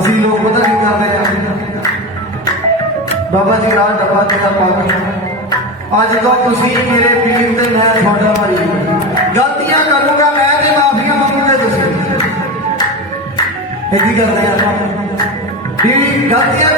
ਅਸੀਂ ਲੋਕ ਪਤਾ ਕੀ ਕਰਦੇ ਆ? ਬਾਬਾ ਜੀ, ਨਾਲ ਡੱਬਾ ਤੇਰਾ ਪਾ ਅੱਜ ਤੋਂ ਤੁਸੀਂ ਮੇਰੇ ਪੀਰ ਤੇ ਮੈਂ ਤੁਹਾਡਾ ਵਾਰੀ ਗਲਤੀਆਂ ਕਰੂੰਗਾ ਮੈਂ ਤੇ ਮਾਫੀਆਂ ਮੰਗੂਗੇ ਤੁਸੀਂ। ਇਹ ਕੀ ਕਰਦੇ ਆ ਜਿਹੜੀ ਗਲਤੀਆਂ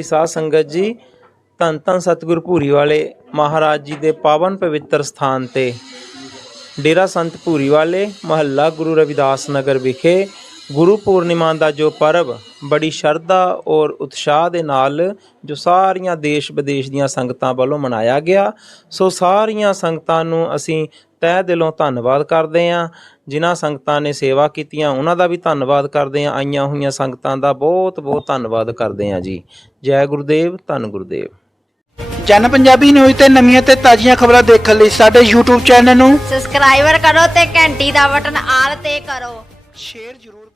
ਪਿਆਰੀ ਸਾਧ ਸੰਗਤ ਜੀ, ਧੰਨ ਧੰਨ ਸਤਿਗੁਰ ਭੂਰੀ ਵਾਲੇ ਮਹਾਰਾਜ ਜੀ ਦੇ ਪਾਵਨ ਪਵਿੱਤਰ ਸਥਾਨ ਤੇ। ਡੇਰਾ ਸੰਤ ਭੂਰੀ ਵਾਲੇ ਮਹੱਲਾ ਗੁਰੂ ਰਵਿਦਾਸ ਨਗਰ ਵਿਖੇ ਗੁਰੂ ਪੂਰਨਿਮਾ ਦਾ ਜੋ ਪਰਬ ਬੜੀ ਸ਼ਰਧਾ ਔਰ ਉਤਸ਼ਾਹ ਦੇ ਨਾਲ ਜੋ ਸਾਰੀਆਂ ਦੇਸ਼ ਵਿਦੇਸ਼ ਦੀਆਂ ਸੰਗਤਾਂ ਵੱਲੋਂ ਮਨਾਇਆ ਗਿਆ, ਸੋ ਸਾਰੀਆਂ ਸੰਗਤਾਂ ਨੂੰ ਅਸੀਂ ਤਹਿ ਦਿਲੋਂ ਧੰਨਵਾਦ ਕਰਦੇ ਹਾਂ। ਜਿਨ੍ਹਾਂ ਸੰਗਤਾਂ ਨੇ ਸੇਵਾ ਕੀਤੀਆਂ ਉਹਨਾਂ ਦਾ ਵੀ ਧੰਨਵਾਦ ਕਰਦੇ ਹਾਂ। ਆਈਆਂ ਹੋਈਆਂ ਸੰਗਤਾਂ ਦਾ ਬਹੁਤ ਬਹੁਤ ਧੰਨਵਾਦ ਕਰਦੇ ਹਾਂ ਜੀ। ਜੈ ਗੁਰਦੇਵ ਧੰਨ ਗੁਰਦੇਵ। ਜਨ ਪੰਜਾਬੀ ਨਿਊਜ਼ ਤੇ ਨਵੀਆਂ ਤੇ ਤਾਜ਼ੀਆਂ ਖਬਰਾਂ ਦੇਖਣ ਲਈ ਸਾਡੇ YouTube ਚੈਨਲ ਨੂੰ ਸਬਸਕ੍ਰਾਈਬਰ ਕਰੋ ਤੇ ਘੰਟੀ ਦਾ ਬਟਨ ਆਲ ਤੇ ਕਰੋ। ਸ਼ੇਅਰ ਜ਼ਰੂਰ